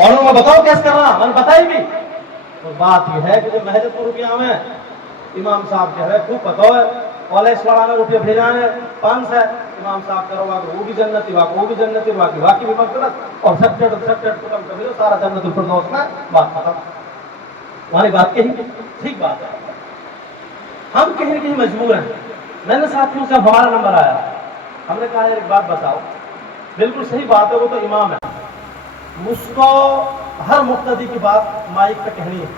और मैं बताओ कैसे करना, मैंने बताई भी। तो बात यह है कि जो महजत रुपया में इमाम साहब जो है खूब पता है, कॉलेज वाला रुपया भेजाने 5 है, इमाम साहब करोगा तो वो भी जन्नती, वो भी जन्नती, बाकी भी मगफिरत, और सब्जेक्ट खत्म कर दो सारा जन्नतुल फिरदौस में, बात खत्म। हमारी बात कही ठीक बात है, हम कहीं न कहीं मजबूर हैं। मैंने साथियों से हमारा नंबर आया, हमने कहा एक बात बताओ, बिल्कुल सही बात है, वो तो इमाम है, उसको हर मुक्तदी की बात माइक पे कहनी है।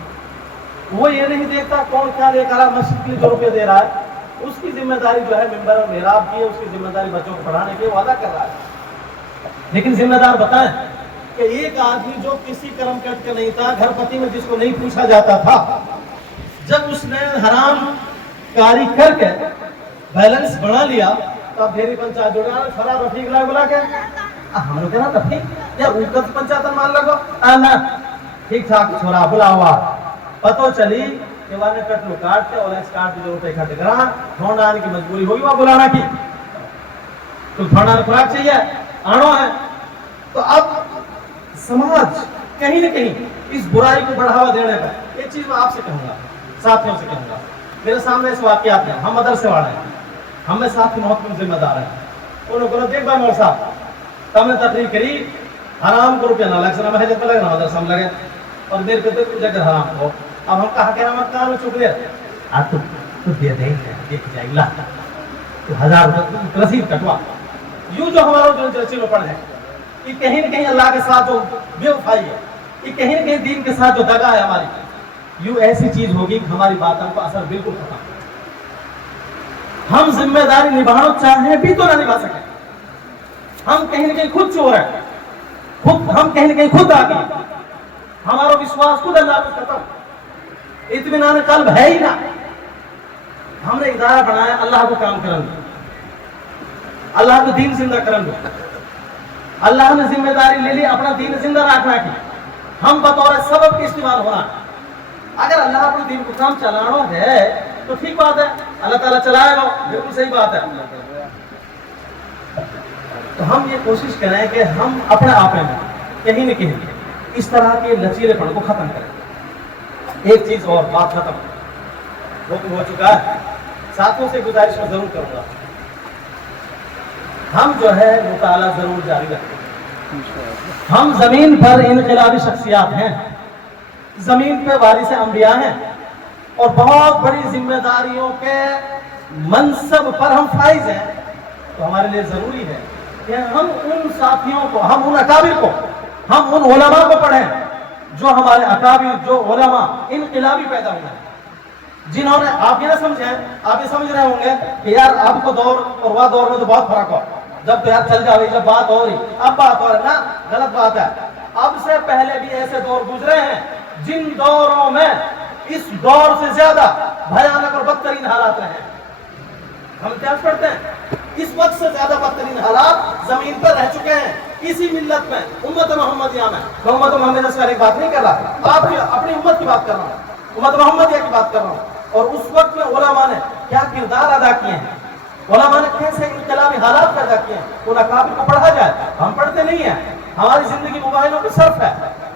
वो ये नहीं देखता कौन क्या लेकर आ, मस्जिद के लिए जो रुपये दे रहा है, उसकी जिम्मेदारी जो है मिंबर और मेहराब की है, उसकी जिम्मेदारी बच्चों को पढ़ाने की वादा कर रहा है। लेकिन जिम्मेदार बताएं कि एक आदमी जो किसी कर्म कट का नहीं था, घर पति में जिसको नहीं पूछा जाता था, जब उसने हराम कारी करके बैलेंस बना लिया, तब ढेरी पंचायत जोड़ा खरा रफीक ला बुला के हम लोग कहना रफीक या ऊपर पंचायत मान लगो ना, ठीक ठाक छोरा बुला हुआ, पतो चली कि वाने कटलो काट के और काट जो रुपए इकट्ठे करा, ढूंढ आने की मजबूरी होगी वहां बुलाना की, तो ढूंढा खुराक चाहिए, आनो है। तो अब समाज कहीं न कहीं इस बुराई को बढ़ावा देने पर, एक चीज मैं आपसे कहूंगा, साथियों से कहूंगा, मेरे सामने इस वाकयात हैं, हम मदरसे वाले हैं, हमें साथी महत्वपूर्ण जिम्मेदार है, उन्होंने देख बार मौल साहब तमने तकरीर करी, हराम को रुपया ना लग सना महजत में लगे ना मदरसा में लगे, और देर कहते कुछ जगह हराम को, अब हम कहा कि हम कान में चुप ले आ तू दे देख जाएगा तो 1000 रुपये रसीद कटवा, यूं जो हमारा जो चिलोपन है, ये कहीं न कहीं अल्लाह के साथ जो बेवफाई है, ये कहीं न कहीं दीन के साथ जो दगा है हमारी, यूं ऐसी चीज होगी कि हमारी बातों का असर बिल्कुल खत्म। हम जिम्मेदारी निभाना चाहें भी तो ना निभा सके, हम कहीं न कहीं खुद चोर हैं, हम कहीं न कहीं खुद आगे, हमारा विश्वास खुद अल्लाह पे खत्म, इत्मीनान कल्ब है ही ना। हमने इदारा बनाया अल्लाह को काम करने दो, अल्लाह को दीन जिंदा करने दो, अल्लाह ने जिम्मेदारी ले ली अपना दीन जिंदा रखना की, हम बतौर सबब के इस्तेमाल होना। अगर अल्लाह अपने दीन को काम चलाना है तो ठीक बात है, अल्लाह ताला चलाएगा, बिल्कुल सही बात है। तो हम ये कोशिश करें कि हम अपने आप में कहीं न कहीं इस तरह के लचीलेपन को खत्म करें। एक चीज और बात खत्म हो चुका है, साथियों से गुजारिश में जरूर करूंगा, हम जो है मुताला जरूर जारी रखें। हम जमीन पर इनकलाबी शख्सियात हैं, जमीन पे वारिस अंबिया हैं, और बहुत बड़ी जिम्मेदारियों के मनसब पर हम फाइज हैं। तो हमारे लिए जरूरी है कि हम उन साथियों को, हम उन अकाबिर को, हम उन उलमा को पढ़ें जो हमारे अकाबिर, जो उलमा इनकलाबी पैदा हुए हैं, जिन्होंने, आप ये ना समझे, आप ये समझ रहे होंगे कि यार आपको दौर और वह दौर में तो बहुत फर्क हो, जब तो यार चल जाओ, जब बात हो रही अब बात हो रही ना, गलत बात है। अब से पहले भी ऐसे दौर गुजरे हैं जिन दौरों में इस दौर से ज्यादा भयानक और बदतरीन हालात रहे हैं। हम इतिहास पढ़ते हैं, इस वक्त से ज्यादा बदतरीन हालात जमीन पर रह चुके हैं इसी मिल्लत में, उम्मत मोहम्मदिया में। मैं उम्मत मोहम्मदिया की बात नहीं कर रहा, आपकी अपनी उम्मत की बात कर रहा हूँ, उम्मत मोहम्मदिया की बात कर रहा हूँ। और उस वक्त में उलमा ने क्या किरदार अदा किए हैं, उलमा ने कैसे इनकलाबी हालात पैदा किए हैं, उन अकाबिर को पढ़ा जाए। हम पढ़ते नहीं है, हमारी जिंदगी मोबाइलों पे सर्फ है,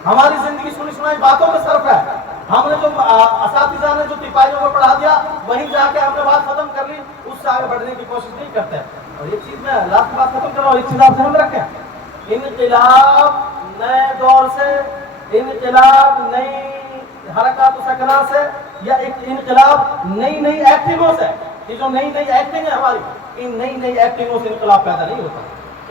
हमारी जिंदगी सुनी सुनाई बातों पे सर्फ है। हमने जो असातिज़ा ने जो तिपाहियों को पढ़ा दिया, वहीं जाके हमने बात खत्म कर ली, उससे आगे बढ़ने की कोशिश नहीं करते। और एक चीज में लास्ट बात खत्म कर रहा हूँ, एक चीज आप ध्यान रखें, इनकलाब नए दौर से, इनकलाब नई हरकत सकना से, या एक इनकलाब नई नई एक्टिंगों से, ये जो नई नई एक्टिंग है हमारी, इन नई नई एक्टिंगों से इनकलाब पैदा नहीं होता।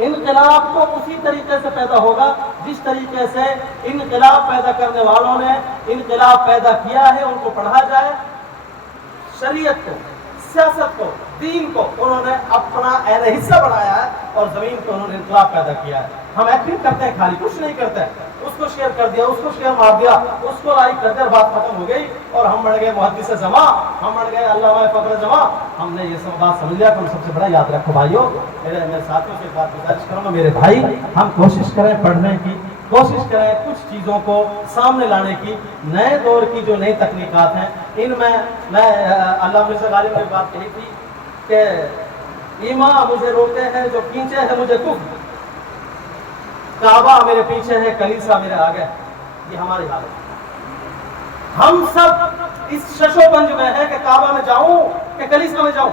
इनकलाब तो उसी तरीके से पैदा होगा जिस तरीके से इनकलाब पैदा करने वालों ने इनकलाब पैदा किया है, उनको पढ़ा जाए। शरीयत को, सियासत को, दीन को उन्होंने अपना अहम हिस्सा बनाया है, और जमीन को उन्होंने इनकलाब पैदा किया है। हम एक्टिंग करते हैं, खाली कुछ नहीं करते हैं, उसको शेयर कर दिया, उसको शेयर मार दिया, उसको लाइक कर दिया, बात खत्म हो गई, और हम बढ़ गए मुहद्दिस जमा, हम बढ़ गए अल्लामा फखर जमा। हमने ये सब बात समझ लिया। हम सबसे बड़ा याद रखो भाइयों, मेरे साथियों से बात गुजारिश करूंगा, मेरे भाई, हम कोशिश करें पढ़ने की, कोशिश करें कुछ चीज़ों को सामने लाने की, नए दौर की जो नई तकनीकात हैं, इनमें मैं अल्लाह मिर्ज़ा गालिब ने बात कही थी कि ईमा मुझे रोकते हैं, जो खींचे हैं मुझे कुफ्र, काबा मेरे पीछे है, कलीसा मेरे आगे। یہ ہماری حالت ہے. ہم سب اس ششو پنج میں ہے کہ کعبہ میں جاؤں کہ کلیسا میں جاؤں,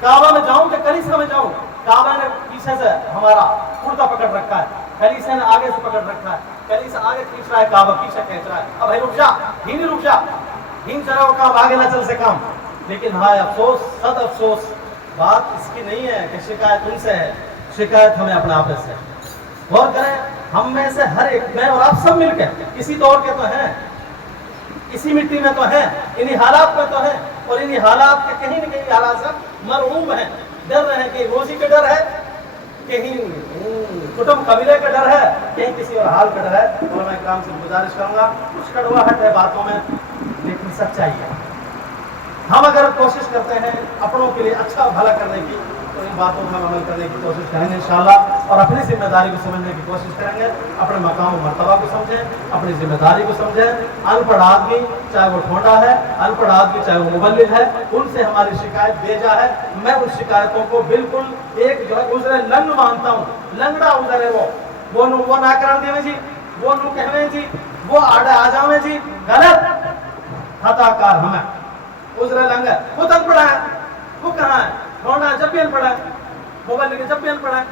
کعبہ میں جاؤں کہ کلیسا میں جاؤں. کعبہ نے پیچھے سے ہمارا کرتا پکڑ رکھا ہے, کلیسا نے آگے سے پکڑ رکھا ہے. کلیسا آگے کھینچ رہا ہے, کعبہ پیچھے کھینچ رہا ہے. اب بھائی رک جا, ہی رک جا, ہی چلا وہ کام آگے نہ چل سے کام. لیکن ہائے افسوس, صد افسوس, بات اس کی نہیں ہے کہ شکایت ان سے ہے, شکایت ہمیں اپنے آپ سے. غور کریں, ہم میں سے ہر ایک, میں اور آپ سب مل کے کسی دور کے تو ہیں, اسی مٹی میں تو ہیں, انہی حالات میں تو ہیں, اور انہی حالات کے کہیں نہ کہیں حالات سے مرعوب ہیں, ڈر رہے ہیں. کہ روزی کا ڈر ہے, کہیں کٹم قبیلے کا ڈر ہے, کہیں کسی اور حال کا ڈر ہے. اور میں کام سے گزارش کروں گا, کچھ کڑواہٹ ہے باتوں میں لیکن سچائی ہے. ہم اگر کوشش کرتے ہیں اپنوں کے لیے اچھا بھلا کرنے کی تو ان باتوں پر عمل کرنے کی کوشش کریں گے انشاءاللہ, اور اپنی ذمہ داری کو سمجھنے کی کوشش کریں گے. اپنے مقام و مرتبہ کو سمجھیں, اپنی ذمہ داری کو سمجھیں. ان پڑھ آدمی چاہے وہ ٹھونڈا ہے, ان پڑھ آدمی چاہے وہ مبلغ ہے, ان سے ہماری شکایت بھیجا ہے. میں ان شکایتوں کو بالکل ایک جو ہے عذر لنگ مانتا ہوں. لنگڑا عذر ہے وہ نہ کرن دے جی, وہ نو کہویں جی, وہ آڑے آ جاویں جی, غلط خطا کار ہمیں عذر لنگ ہے. وہ تن پڑھا ہے, وہ کہاں ہے, ٹھونڈا جب بھی ان پڑھا ہے, مبلغ جب بھی ان پڑھا ہے.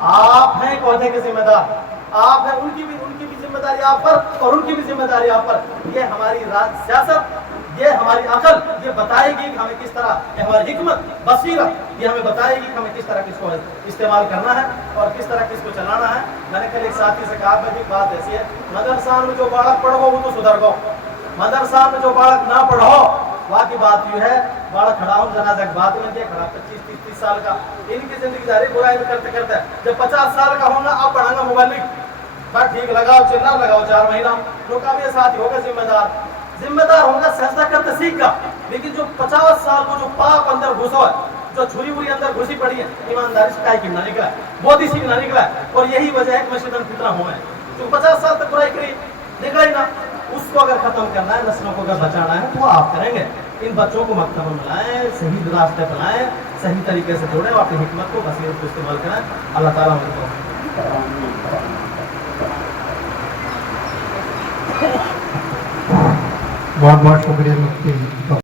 آپ ہیں ایک عہدے کے ذمہ دار, آپ ہیں, ان کی بھی ذمہ داری آپ پر اور ان کی بھی ذمہ داری آپ پر. یہ ہماری سیاست, یہ ہماری عقل یہ بتائے گی کہ ہمیں کس طرح, یہ ہماری حکمت بصیرت یہ ہمیں بتائے گی کہ ہمیں کس طرح کس کو استعمال کرنا ہے اور کس طرح کس کو چلانا ہے. میں نے کل ایک ساتھی سے کہا, میں بھی بات ایسی ہے, مدرسہ میں جو بالک پڑھو وہ تو سدھر گو, مدرسہ میں جو بالک نہ پڑھو واقعی بات یہ ہے. بالک کھڑا ہوں جنازہ کی بات میں, کھڑا 25-30 سال کا, ان کی زندگی جاری برائی کرتے کرتے جب 50 سال کا ہونا اب پڑھانا مبلغ, بس ٹھیک لگاؤ, چلا لگاؤ 4 مہینہ, جو کا بھی ساتھی ہوگا ذمہ دار ہوگا, سجدہ کرتے سیکھ گا. لیکن جو 50 سال کو جو پاپ اندر گھسا ہے, جو چھری وری اندر گھسی پڑی ہے, ایمانداری سے کائی نہ نکلا ہے, بودھی سیکھ نہ نکلا ہے. اور یہی وجہ ہے کہ مشدن فطرہ ہوئے, جو 50 سال تک برائی کری نکلا ہی نہ, اس کو اگر ختم کرنا ہے, نسلوں کو اگر بچانا ہے تو آپ کریں گے. ان بچوں کو مکتب میں ملائیں, صحیح راستے پہ لائیں, صحیح طریقے سے جوڑیں, اور اپنی حکمت کو بصیرت کو استعمال کریں. اللہ تعالیٰ ان کو بہت بہت شکریہ مفتی.